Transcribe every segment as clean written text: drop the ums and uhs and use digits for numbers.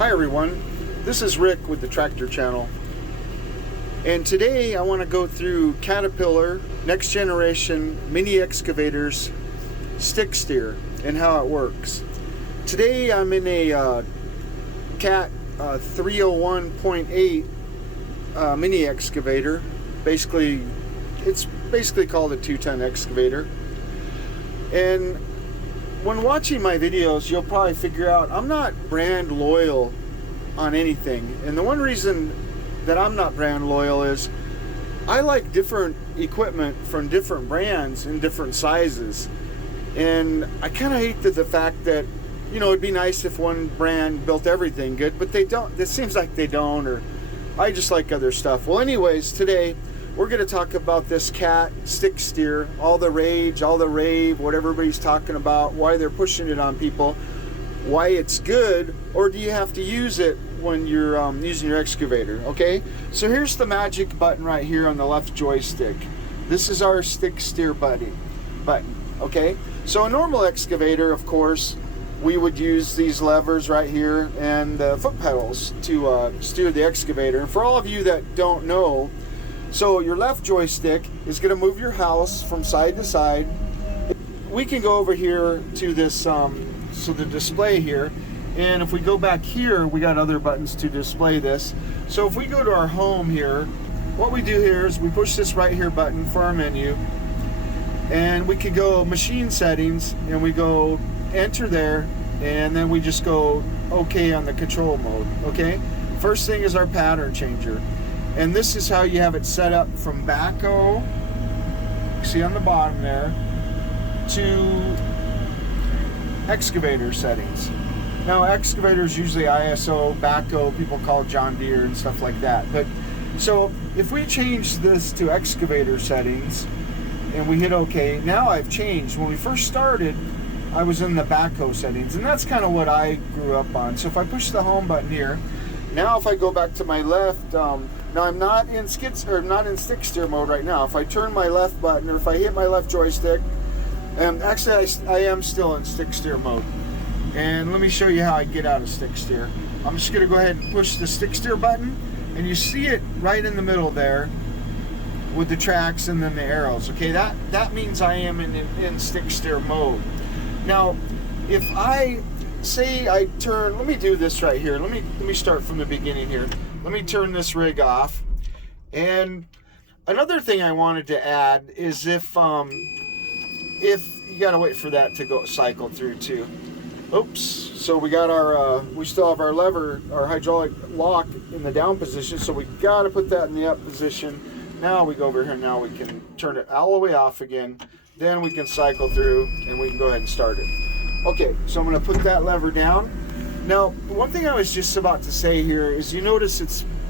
Hi everyone, this is Rick with the Tractor Channel, and today I want to go through Caterpillar next generation mini excavators stick steer and how it works. Today I'm in a Cat 301.8 mini excavator. It's basically called a 2-ton excavator, and when watching my videos, you'll probably figure out I'm not brand loyal on anything. And the one reason that I'm not brand loyal is I like different equipment from different brands in different sizes. And I kind of hate the fact that, you know, it'd be nice if one brand built everything good, but they don't. It seems like they don't, or I just like other stuff. Well, anyways, today we're going to talk about this Cat stick steer, all the rage, all the rave, what everybody's talking about, why they're pushing it on people, why it's good, or do you have to use it when you're using your excavator, okay? So here's the magic button right here on the left joystick. This is our stick steer button, okay? So a normal excavator, of course, we would use these levers right here and the foot pedals to steer the excavator. And for all of you that don't know, so your left joystick is going to move your house from side to side. We can go over here to this, so the display here, and if we go back here, we got other buttons to display this. So if we go to our home here, what we do here is we push this right here button for our menu, and we can go machine settings, and we go enter there, and then we just go OK on the control mode, okay? First thing is our pattern changer. And this is how you have it set up from backhoe, see on the bottom there, to excavator settings. Now excavators usually ISO, backhoe, people call John Deere and stuff like that. But so if we change this to excavator settings and we hit OK, now I've changed. When we first started, I was in the backhoe settings, and that's kind of what I grew up on. So if I push the home button here, now if I go back to my left, now I'm not in stick steer mode right now. If I turn my left button, or if I hit my left joystick, actually I am still in stick steer mode. And let me show you how I get out of stick steer. I'm just going to go ahead and push the stick steer button, and you see it right in the middle there with the tracks and then the arrows. Okay, that means I am in stick steer mode. Now, if I say I turn, let me do this right here. Let me start from the beginning here. Let me turn this rig off. And another thing I wanted to add is if you gotta wait for that to go cycle through too. Oops. So we got our we still have our lever, our hydraulic lock in the down position. So we gotta put that in the up position. Now we go over here. Now we can turn it all the way off again. Then we can cycle through and we can go ahead and start it. Okay, so I'm going to put that lever down. Now, one thing I was just about to say here is you notice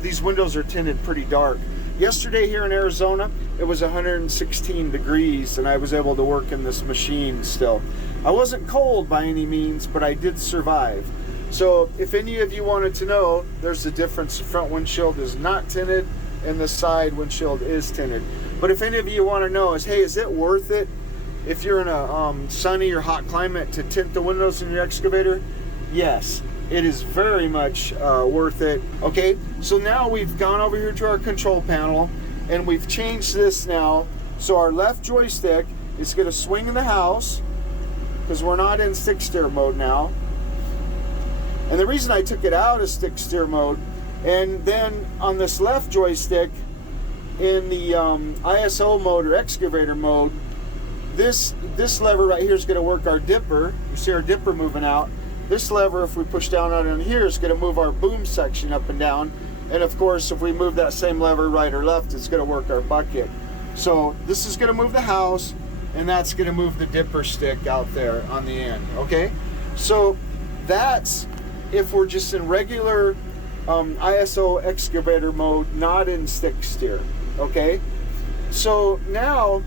these windows are tinted pretty dark. Yesterday here in Arizona, it was 116 degrees and I was able to work in this machine still. I wasn't cold by any means, but I did survive. So if any of you wanted to know, there's the difference. The front windshield is not tinted and the side windshield is tinted. But if any of you want to know is, hey, is it worth it if you're in a sunny or hot climate to tint the windows in your excavator? Yes, it is very much worth it. Okay, so now we've gone over here to our control panel and we've changed this now. So our left joystick is going to swing in the house because we're not in stick steer mode now. And the reason I took it out of stick steer mode, and then on this left joystick in the ISO mode or excavator mode, this lever right here is going to work our dipper. You see our dipper moving out. This lever, if we push down on here, is going to move our boom section up and down. And of course, if we move that same lever right or left, it's going to work our bucket. So this is going to move the house, and that's going to move the dipper stick out there on the end. Okay, so that's if we're just in regular ISO excavator mode, not in stick steer. Okay, so now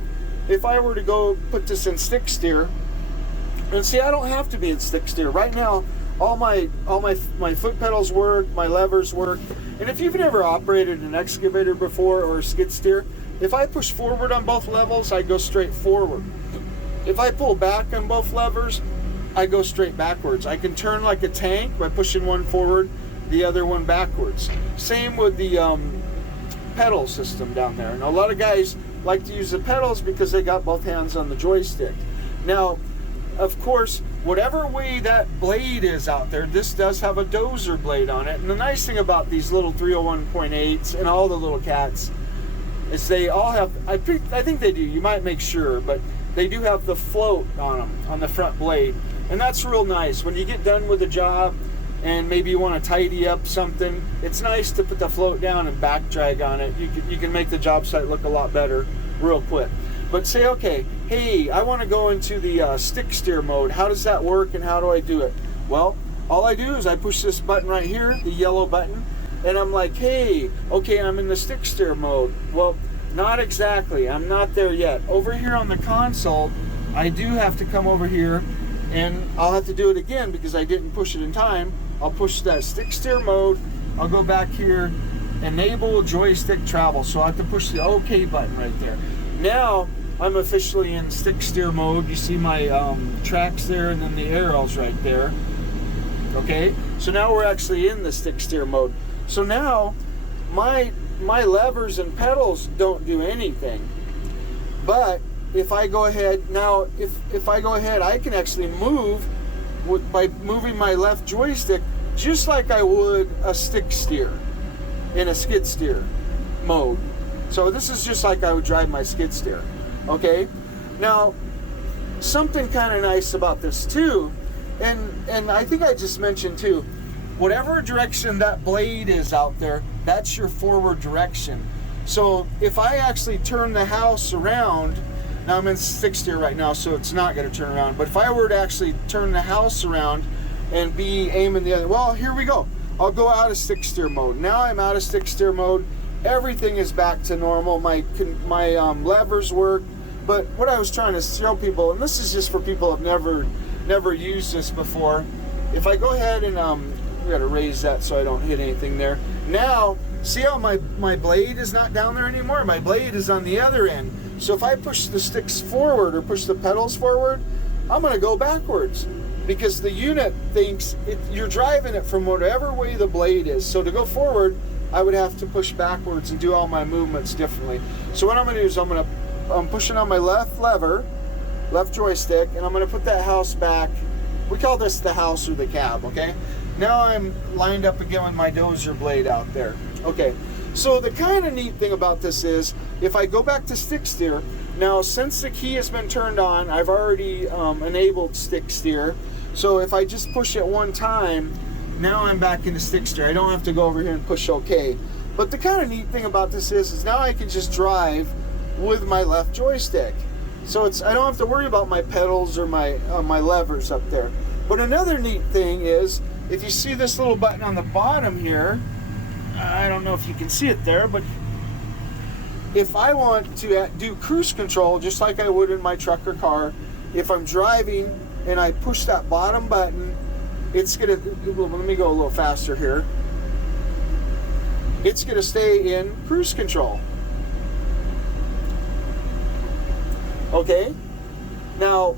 if I were to go put this in stick steer, and see, I don't have to be in stick steer right now. All my foot pedals work, my levers work. And if you've never operated an excavator before or a skid steer, if I push forward on both levels, I go straight forward. If I pull back on both levers, I go straight backwards. I can turn like a tank by pushing one forward the other one backwards. Same with the pedal system down there. And a lot of guys like to use the pedals because they got both hands on the joystick. Now, of course, whatever way that blade is out there, this does have a dozer blade on it. And the nice thing about these little 301.8s and all the little cats is they all have, I think they do, you might make sure, but they do have the float on them, on the front blade. And that's real nice. When you get done with a job and maybe you want to tidy up something, it's nice to put the float down and back drag on it. You can make the job site look a lot better real quick. But say, okay, hey, I want to go into the stick steer mode. How does that work and how do I do it? Well, all I do is I push this button right here, the yellow button, and I'm like, hey, okay, I'm in the stick steer mode. Well, not exactly. I'm not there yet. Over here on the console, I do have to come over here, and I'll have to do it again because I didn't push it in time. I'll push that stick steer mode. I'll go back here, enable joystick travel. So I have to push the OK button right there. Now I'm officially in stick steer mode. You see my tracks there and then the arrows right there. Okay, so now we're actually in the stick steer mode. So now my levers and pedals don't do anything. But if I go ahead now, if I go ahead, I can actually move by moving my left joystick just like I would a stick steer in a skid steer mode. So this is just like I would drive my skid steer. Okay, now something kind of nice about this too, and I think I just mentioned too, whatever direction that blade is out there, that's your forward direction. So if I actually turn the house around, now I'm in stick steer right now, so it's not going to turn around, but if I were to actually turn the house around and be aiming the other, well, here we go. I'll go out of stick steer mode. Now I'm out of stick steer mode. Everything is back to normal. My levers work. But what I was trying to show people, and this is just for people who have never used this before. If I go ahead and we got to raise that so I don't hit anything there. Now, see how my blade is not down there anymore? My blade is on the other end. So if I push the sticks forward or push the pedals forward, I'm going to go backwards because the unit thinks you're driving it from whatever way the blade is. So to go forward, I would have to push backwards and do all my movements differently. So what I'm going to do is I'm pushing on my left lever, left joystick, and I'm going to put that house back. We call this the house or the cab, okay? Now I'm lined up again with my dozer blade out there. Okay, so the kind of neat thing about this is, if I go back to stick steer, now since the key has been turned on, I've already enabled stick steer. So if I just push it one time, now I'm back into stick steer. I don't have to go over here and push OK. But the kind of neat thing about this is now I can just drive with my left joystick. So I don't have to worry about my pedals or my levers up there. But another neat thing is, if you see this little button on the bottom here, I don't know if you can see it there, but if I want to do cruise control just like I would in my truck or car, if I'm driving and I push that bottom button, it's gonna, let me go a little faster here. It's gonna stay in cruise control. Okay, now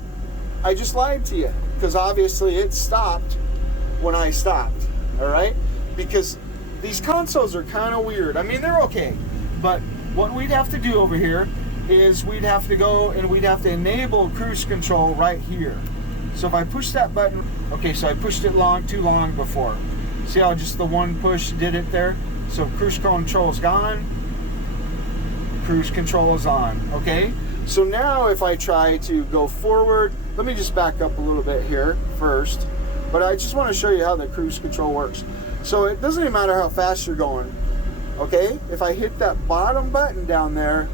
I just lied to you because obviously it stopped when I stopped, all right? Because these consoles are kind of weird. I mean, they're okay, but what we'd have to do over here is we'd have to go and we'd have to enable cruise control right here. So if I push that button, okay, so I pushed it too long before. See how just the one push did it there? So cruise control is gone, cruise control is on, okay? So now if I try to go forward, let me just back up a little bit here first, but I just want to show you how the cruise control works. So it doesn't even matter how fast you're going, okay? If I hit that bottom button down there,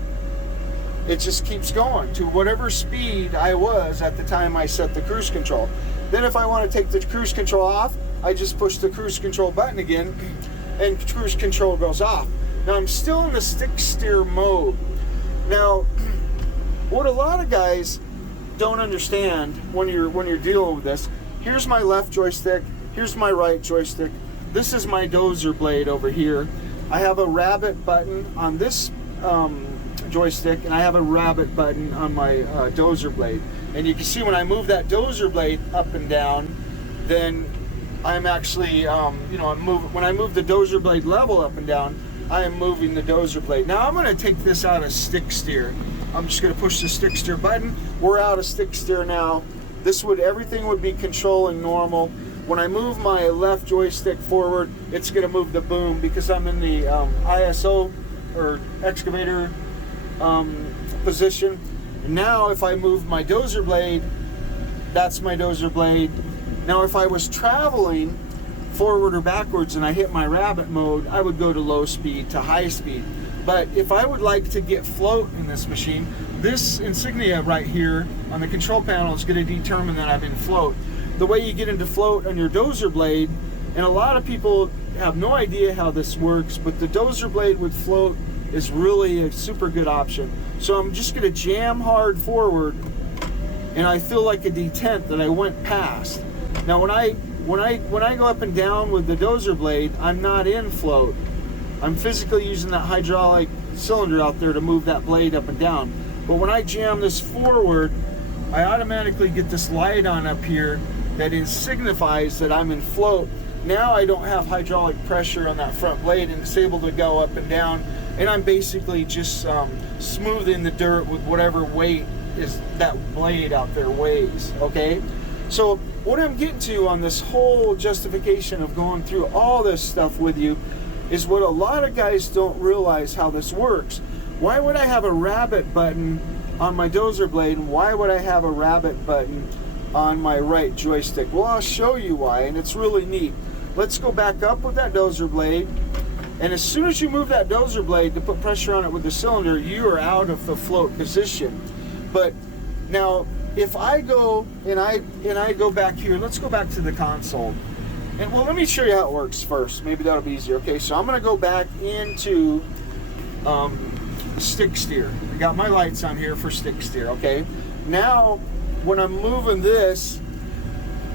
it just keeps going to whatever speed I was at the time I set the cruise control. Then if I want to take the cruise control off, I just push the cruise control button again and cruise control goes off. Now I'm still in the stick steer mode. Now, what a lot of guys don't understand when you're dealing with this, here's my left joystick, here's my right joystick, this is my dozer blade over here. I have a rabbit button on this joystick, and I have a rabbit button on my dozer blade. And you can see when I move that dozer blade up and down, then I'm actually, when I move the dozer blade level up and down, I am moving the dozer blade. Now I'm going to take this out of stick steer. I'm just going to push the stick steer button. We're out of stick steer now. Everything would be controlling normal. When I move my left joystick forward, it's going to move the boom because I'm in the ISO or excavator position. And now if I move my dozer blade, that's my dozer blade. Now if I was traveling forward or backwards and I hit my rabbit mode, I would go to low speed to high speed. But if I would like to get float in this machine, this insignia right here on the control panel is going to determine that I'm in float. The way you get into float on your dozer blade, and a lot of people have no idea how this works, but the dozer blade with float is really a super good option. So I'm just going to jam hard forward, and I feel like a detent that I went past. Now when I go up and down with the dozer blade, I'm not in float. I'm physically using that hydraulic cylinder out there to move that blade up and down. But when I jam this forward, I automatically get this light on up here that signifies that I'm in float. Now I don't have hydraulic pressure on that front blade, and it's able to go up and down, and I'm basically just smoothing the dirt with whatever weight is that blade out there weighs, okay? So what I'm getting to on this whole justification of going through all this stuff with you is what a lot of guys don't realize how this works. Why would I have a rabbit button on my dozer blade, and why would I have a rabbit button on my right joystick? Well, I'll show you why, and it's really neat. Let's go back up with that dozer blade, and as soon as you move that dozer blade to put pressure on it with the cylinder, you are out of the float position. But now if I go and I go back here, let's go back to the console. And well, let me show you how it works first. Maybe that'll be easier. Okay, so I'm going to go back into stick steer. I got my lights on here for stick steer. Okay, now when I'm moving this,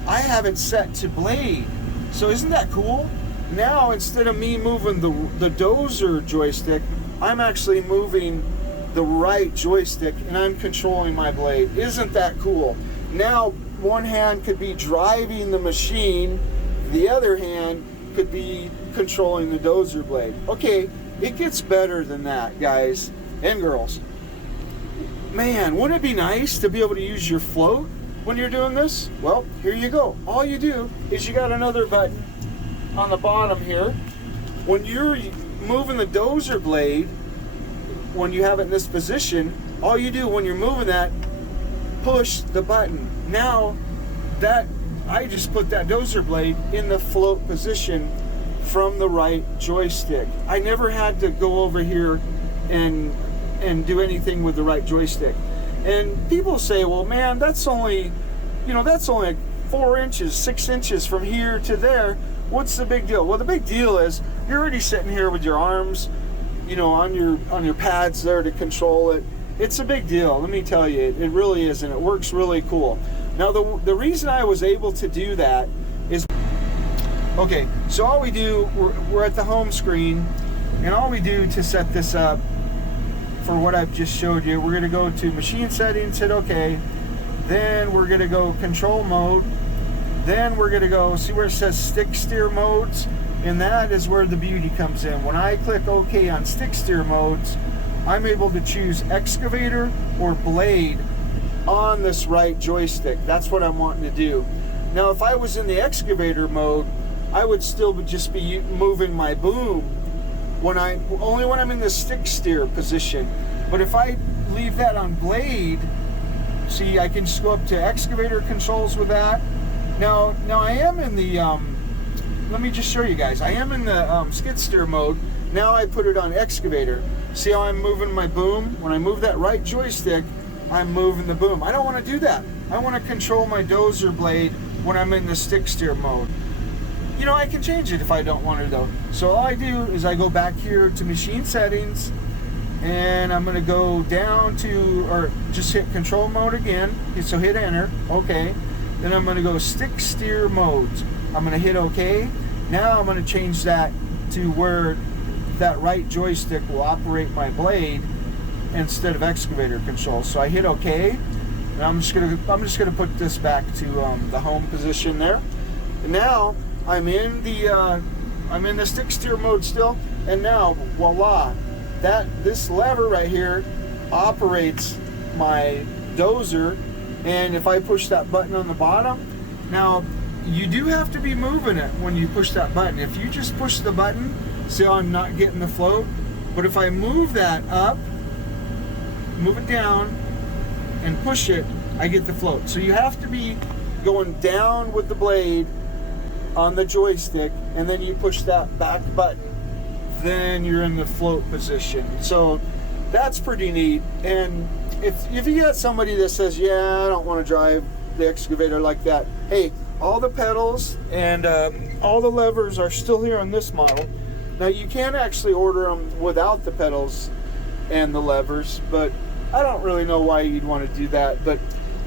I have it set to blade. So isn't that cool? Now instead of me moving the dozer joystick, I'm actually moving the right joystick and I'm controlling my blade. Isn't that cool? Now one hand could be driving the machine, the other hand could be controlling the dozer blade. Okay, it gets better than that, guys and girls. Man, wouldn't it be nice to be able to use your float when you're doing this? Well, here you go. All you do is you got another button on the bottom here. When you're moving the dozer blade, when you have it in this position, all you do when you're moving that, push the button. Now that I just put that dozer blade in the float position from the right joystick. I never had to go over here and do anything with the right joystick. And people say, well, man, that's only like 4 inches, 6 inches from here to there. What's the big deal? Well, the big deal is you're already sitting here with your arms, on your pads there to control it. It's a big deal. Let me tell you, it really is, and it works really cool. Now, the reason I was able to do that is, okay, so all we do, we're at the home screen, and all we do to set this up for what I've just showed you, we're going to go to machine settings, hit OK, then we're going to go control mode, then we're going to go, see where it says stick steer modes, and that is where the beauty comes in. When I click OK on stick steer modes, I'm able to choose excavator or blade on this right joystick. That's what I'm wanting to do. Now, if I was in the excavator mode, I would still just be moving my boom only when I'm in the stick steer position. But if I leave that on blade, see, I can just go up to excavator controls with that. Now I am in the, let me just show you guys. I am in the skid steer mode. Now I put it on excavator. See how I'm moving my boom? When I move that right joystick, I'm moving the boom. I don't want to do that. I want to control my dozer blade when I'm in the stick steer mode. I can change it if I don't want to though. So all I do is I go back here to machine settings, and I'm going to go down to, or just hit control mode again. So hit enter, okay. Then I'm going to go stick steer modes. I'm going to hit okay. Now I'm going to change that to where that right joystick will operate my blade instead of excavator control. So I hit okay, and I'm just gonna put this back to the home position there. And now I'm in the stick steer mode still, and now voila, this lever right here operates my dozer. And if I push that button on the bottom, now you do have to be moving it when you push that button. If you just push the button, see how I'm not getting the float? But if I move that up, move it down, and push it, I get the float. So you have to be going down with the blade on the joystick, and then you push that back button. Then you're in the float position. So that's pretty neat. And if you got somebody that says, yeah, I don't want to drive the excavator like that, hey, all the pedals and all the levers are still here on this model. Now you can actually order them without the pedals and the levers, but I don't really know why you'd want to do that. But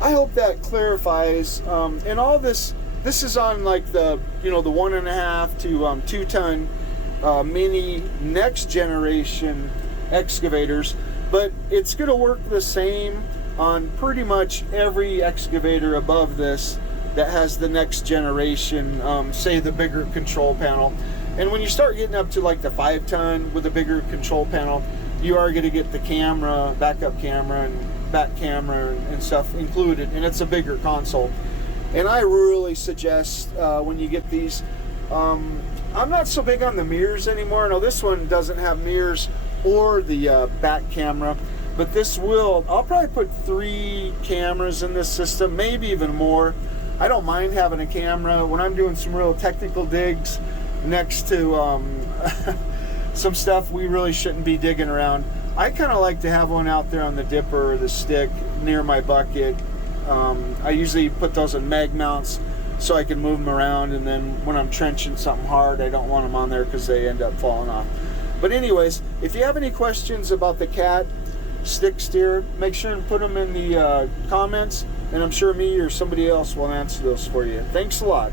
I hope that clarifies. And all this is on like the 1.5 to 2 ton mini next generation excavators, but it's going to work the same on pretty much every excavator above this that has the next generation, say the bigger control panel. And when you start getting up to like the 5 ton with a bigger control panel, you are going to get the camera, backup camera and back camera and stuff included, and it's a bigger console. And I really suggest when you get these, I'm not so big on the mirrors anymore. Now this one doesn't have mirrors or the back camera, but this will. I'll probably put 3 cameras in this system, maybe even more. I don't mind having a camera when I'm doing some real technical digs next to some stuff we really shouldn't be digging around. I kind of like to have one out there on the dipper or the stick near my bucket. I usually put those in mag mounts so I can move them around, and then when I'm trenching something hard, I don't want them on there because they end up falling off. But anyways, if you have any questions about the Cat stick steer, make sure and put them in the comments, and I'm sure me or somebody else will answer those for you. Thanks a lot.